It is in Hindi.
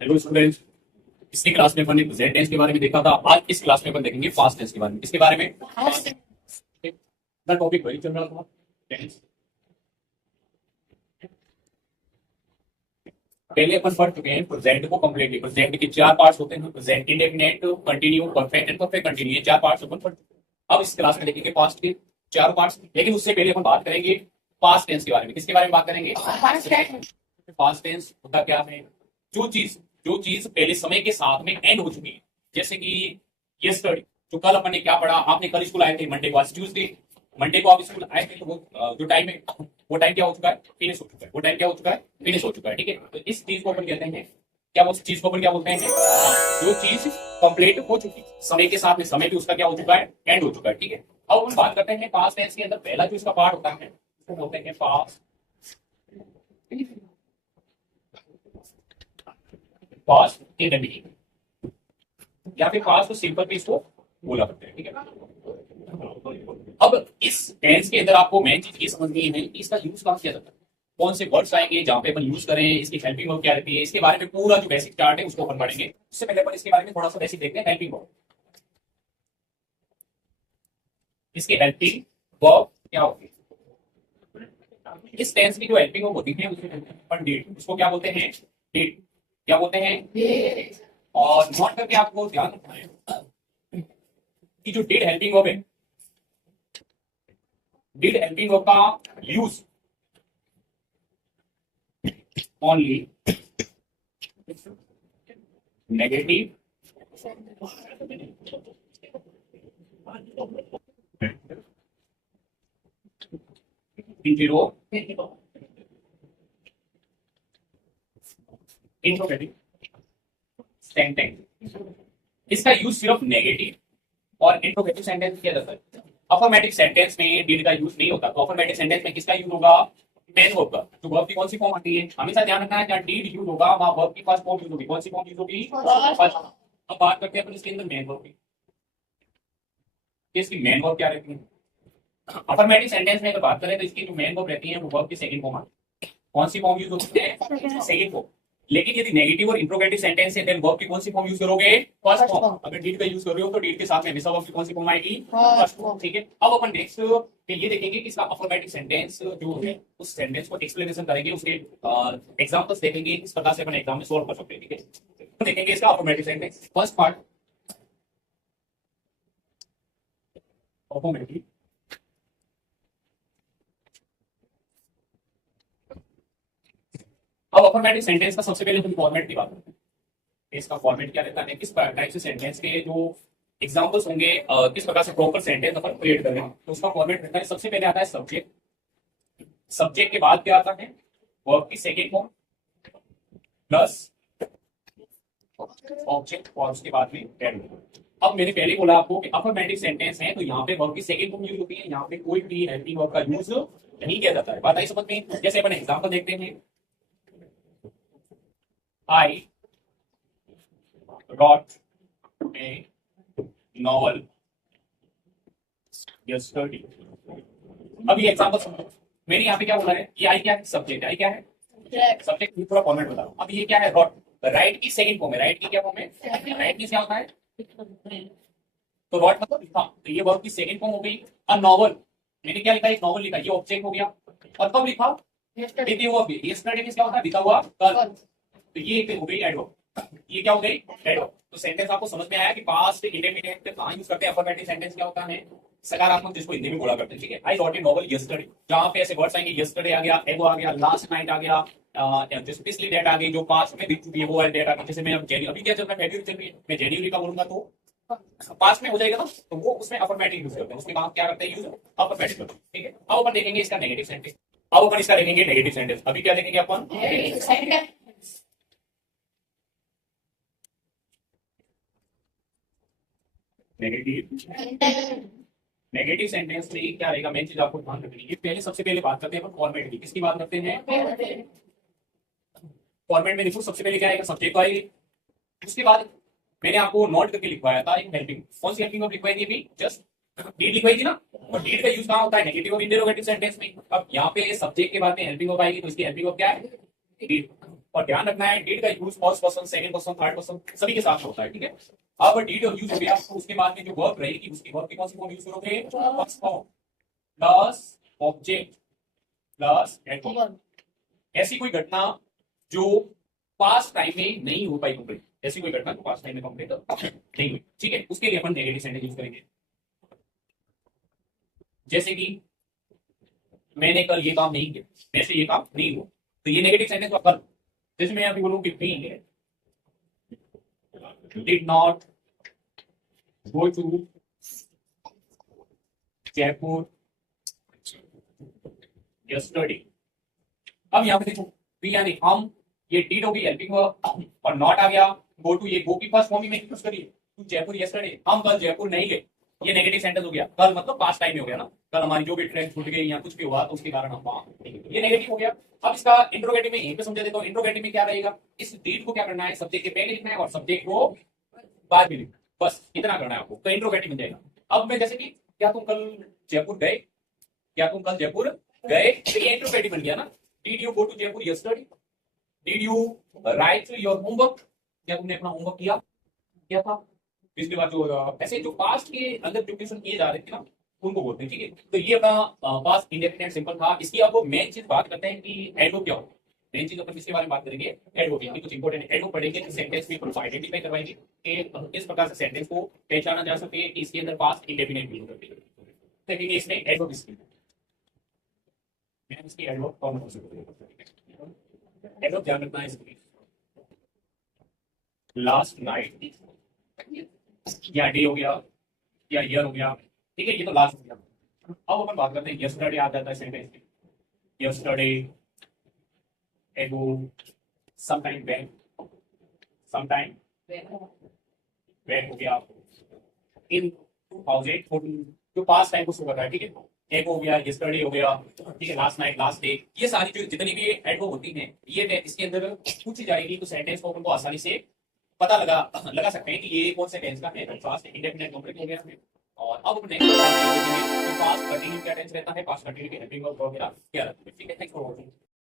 हेलो स्टूडेंट्स, पिछली क्लास में अपन ने प्रेजेंट टेंस के बारे में देखा था। आज इस क्लास में अपन देखेंगे पास्ट टेंस के बारे में। इसके बारे में टॉपिक वही चल रहा था, टेंस। पहले अपन पढ़ चुके हैं प्रेजेंट को कंप्लीटली। प्रेजेंट के चार पार्ट्स होते हैं, present indefinite, continue, perfect and perfect continue. ये चार पार्ट्स अपन पढ़ चुके हैं। अब इस क्लास में देखेंगे पास्ट के चार पार्ट्स, लेकिन उससे पहले अपन बात करेंगे पास्ट टेंस के बारे में। किसके बारे में बात करेंगे? पास्ट टेंस होता क्या है? जो चीज पहले समय के साथ में एंड हो चुकी है, जैसे कि यस्टरडे, जो कल अपन ने क्या पढ़ा। आपने कल स्कूल आए थे, मंडे को, आज ट्यूसडे, मंडे को आप स्कूल आए थे, तो वो जो टाइम है वो टाइम क्या हो चुका है? फिनिश हो चुका है। वो टाइम क्या हो चुका है? फिनिश हो चुका है। ठीक है, तो इस चीज को अपन कहते हैं क्या? वो चीज को अपन क्या बोलते हैं? जो चीज कंप्लीट हो चुकी है समय के साथ में, समय भी उसका क्या हो चुका है? एंड हो चुका है। ठीक है, अब हम बात करते हैं पास्ट टेंस के अंदर पहला जो इसका पार्ट होता है उसको बोलते हैं पास्ट पास्ट इंडेफिनिट, या फिर पास्ट सिंपल भी इसको बोला करते हैं। ठीक है, अब इस टेंस के अंदर आपको मेन चीज ये समझनी है कि इसका यूज कहाँ किया जाता है, कौन से वर्ड्स आएंगे जहां पे अपन यूज करें, इसकी हेल्पिंग वर्ब क्या रहती है, इसके बारे में पूरा जो बेसिक चार्ट है उसको अपन पढ़ेंगे। उससे पहले अपन इसके बारे में थोड़ा सा बेसिक देखते हैं। हेल्पिंग वर्ब, इसकी हेल्पिंग वर्ब क्या होगी? इस टेंस की जो हेल्पिंग वर्ब होती है उसको अपन डिड, उसको क्या बोलते हैं? डिड। क्या बोलते हैं? और नोट करके आपको ध्यान रखना है कि जो डिड हेल्पिंग वर्ब है, डिड हेल्पिंग वर्ब का use only negative zero interrogative sentence. इसका यूज सिर्फ नेगेटिव और इंट्रोगेटिव सेंटेंस किया जाता है। अफर्मेटिव सेंटेंस में डिड का यूज नहीं होता। तो अफर्मेटिव सेंटेंस में किसका यूज होगा? मेन वर्ब का। तो वर्ब की कौन सी फॉर्म आती है हमेशा ध्यान रखना है, जहां डिड यूज होगा वहां वर्ब की फर्स्ट फॉर्म यूज होगी। कौन सी फॉर्म यूज होगी? फर्स्ट। अब बात करते हैं अपन इसके अंदर मेन वर्ब की। इसकी मेन वर्ब क्या रहती है? अफर्मेटिव सेंटेंस में अगर बात करें तो इसकी जो मेन वर्ब रहती है वो वर्ब की सेकंड फॉर्म आती है। कौन सी फॉर्म यूज होती है? Second form. लेकिन यदि नेगेटिव और इंट्रोगेटिव सेंटेंस है देन वर्ब की कौन सी फॉर्म यूज करोगे? First form. अगर डीड का यूज कर रहे हो तो डीड के साथ में हमेशा वर्ब की कौन सी फॉर्म आएगी? First form. ठीक है, अब अपन नेक्स्ट ये देखेंगे कि इसका अफर्मेटिव सेंटेंस जो है उस सेंटेंस को एक्सप्लेनेशन करेंगे, उसके एग्जांपल्स देखेंगे, इस प्रकार से अपन एग्जाम में सॉल्व कर सकते हैं। ठीक है, तो देखेंगे इसका affirmative sentence. First part affirmative. अब अफर्मेटिव सेंटेंस का सबसे पहले हम फॉर्मेट की बात करते हैं। इसका फॉर्मेट क्या रहता है, किस टाइप से सेंटेंस के जो एग्जांपल्स होंगे, किस प्रकार से प्रॉपर सेंटेंस अपन क्रिएट करें, तो उसका फॉर्मेट रहता है। सबसे पहले आता है सब्जेक्ट। सब्जेक्ट के बाद क्या आता है? वर्ब की सेकंड फॉर्म प्लस ऑब्जेक्ट, और उसके बाद में एडवर्ब। अब मैंने पहले बोला आपको कि अफर्मेटिव सेंटेंस है तो यहाँ पे वर्ब की सेकंड फॉर्म यूज होती है, यहाँ पे कोई भी हेल्पिंग वर्ब का यूज नहीं किया जाता है। बात आई समझ में? जैसे अपन एग्जांपल देखते हैं, I wrote a novel yesterday। अब ये एग्जांपल समझो। मैंने यहाँ पे क्या बोला है? ये आई क्या है? सब्जेक्ट। आई क्या है? सब्जेक्ट। पूरा फॉर्मेट बता रहा हूँ। अब ये क्या है? रॉट। राइट की सेकंड फॉर्म है। राइट की क्या फॉर्म है? राइट की क्या होता है? तो रॉट मतलब लिखा। तो ये वर्ब की सेकंड फॉर्म हो गई। अ नॉवल, मैंने क्या लिखा? एक नॉवल लिखा। ये ऑब्जेक्ट हो गया। और कब लिखा? यस्टरडे हुआ। यस्टरडे मींस क्या होता है? बीता हुआ कल। तो ये एक हो गई एडवर्ब। ये क्या हो गई? एडवर्ब। तो सेंटेंस आपको समझ में आया कि पास्ट इंडेफिनिट कहां यूज करते हैं। अफर्मेटिव सेंटेंस क्या होता है? सकारात्मक, जिसको हिंदी में बोला करते हैं। ठीक है, आई रॉट ए नॉवल यस्टरडे, जहां पे ऐसे वर्ड्स आएंगे, यस्टरडे आ गया, एगो आ गया, लास्ट नाइट आ गया, जैसे पिछली डेट आ गई, जो पास्ट में बीत चुकी है वो वाली डेट आ गई। जैसे मैं अभी क्या चल रहा है? फरवरी चल रही है, मैं जनवरी का बोलूंगा तो पास्ट में हो जाएगा ना, तो वो उसमें अफर्मेटिव यूज करते हैं। उसके बाद क्या करते हैं? यूज अफर्मेटिव करते हैं। ठीक है, अब अपन देखेंगे इसका नेगेटिव सेंटेंस। अब अपन इसका देखेंगे नेगेटिव सेंटेंस। अभी क्या देखेंगे अपन? नेगेटिव सेंटेंस में क्या रहेगा? मेन चीज आपको ध्यान रखनी है। पहले सबसे पहले बात करते हैं फॉर्मेट की। किसकी बात करते हैं? फॉर्मेट में देखो सबसे पहले क्या आएगा? सब्जेक्ट आएगी। उसके बाद मैंने आपको नोट करके लिखवाया था एक हेल्पिंग। कौन सी हेल्पिंग लिखवाई थी अभी? जस्ट डीड लिखवाई थी ना। और डीड का यूज कहाँ होता है? नेगेटिव और इंटरोगेटिव सेंटेंस में। अब यहाँ पे सब्जेक्ट के बाद में हेल्पिंग वर्ब आएगी, तो इसकी हेल्पिंग वर्ब क्या है? डीड। और ध्यान रखना है डिड का use first person, second person, third person सभी के साथ होता है, ठीक है। अब डिड यूज हो गया तो उसके बाद में जो वर्ब रहेगी उसकी वर्ब की कौन सी फॉर्म यूज करोगे? First form plus object plus adverb. ऐसी कोई घटना जो पास्ट टाइम में नहीं हो पाई कंप्लीट, ऐसी कोई घटना जो पास्ट टाइम में कंप्लीट नहीं हुई, ठीक है, उसके लिए अपन नेगेटिव सेंटेंस यूज करेंगे। जैसे कि मैंने कल ये काम नहीं किया, मेरे से ये काम नहीं हुआ, तो ये नेगेटिव सेंटेंस का कल। जैसे मैं अभी बोलूं कि we did not go to Jaipur yesterday. अब यहाँ पे देखो वी यानी हम, ये डिड होगी हेल्पिंग वर्ब और नॉट आ गया, गो टू ये गो की फर्स्ट फॉर्म में यूज करिए, टू जयपुर यस्टरडे, हम कल जयपुर नहीं गए, ये नेगेटिव सेंटेंस हो गया। कल मतलब पास्ट टाइम में हो गया ना, कल हमारी जो भी ट्रेन छूट गई या कुछ भी हुआ तो उसके कारण हम वहां नहीं गए, ये नेगेटिव हो गया। अब इसका इंट्रोगेटिव में यहीं पे समझा देता हूं। इंट्रोगेटिव में क्या रहेगा, इस डिड को क्या करना है, सब्जेक्ट के पहले लिखना है और सब्जेक्ट को बाद में लिखना है, बस इतना करना है आपको, तो इंट्रोगेटिव मिल जाएगा। अब मैं जैसे कि क्या तुम कल जयपुर गए, क्या तुम कल जयपुर गए, तो ये इंट्रोगेटिव बन गया ना। Did you go to Jaipur yesterday, did you write your homework, क्या तुमने अपना होमवर्क किया, क्या था। पिछली बार जो ऐसे जो पास्ट के अंदर प्रिपरेशन किए जा रहे थे ना उनको बोलते हैं, ठीक है। तो ये अपना पास्ट इंडेफिनिट सिंपल था। इसकी अब मेन चीज बात करते हैं कि एडवर्ब क्या होता है। मेन चीज अपन इसके बारे में बात करेंगे, एडवर्ब की कुछ इंपॉर्टेंट एडवर्ब पढ़ेंगे तो सेंटेंस भी आइडेंटिफाई करवाएंगे कि किस प्रकार से सेंटेंस को पहचाना जा सके कि इसके अंदर पास्ट इंडेफिनिट मीन करती है। देखेंगे इसमें एडवर्ब इसकी मैं इसकी एडवर्ब कौन हो सकती है, एडवर्ब ध्यान रखना है इसकी। लास्ट नाइट या डे हो गया या ईयर हो गया, ठीक है, ये तो लास्ट हो गया। अब अपन बात करते हैं यस्टरडे आ जाता है सेंटेंस में, यस्टरडे एगो, समटाइम बैक, समटाइम बैक हो गया, इन 2014 जो पास्ट टाइम को शो कर रहा है, ठीक है। एगो हो गया, यस्टरडे हो गया, ठीक है, लास्ट नाइट, लास्ट डे, ये सारी जो जितनी भी एडवर्ब होती हैं ये इसके अंदर पूछी जाएगी तो सेंटेंस को अपन को आसानी से पता लगा सकते हैं कि ये कौन से टेंस का है। पास्ट इंडेफिनिट कंप्लीट हो गया है। और अब नेक्स्ट पास्ट कंटिन्यू क्या टेंस रहता है, पास्ट कंटिन्यू के हेल्पिंग वर्ब वगैरह क्या रहता है, ठीक है। Thanks for watching.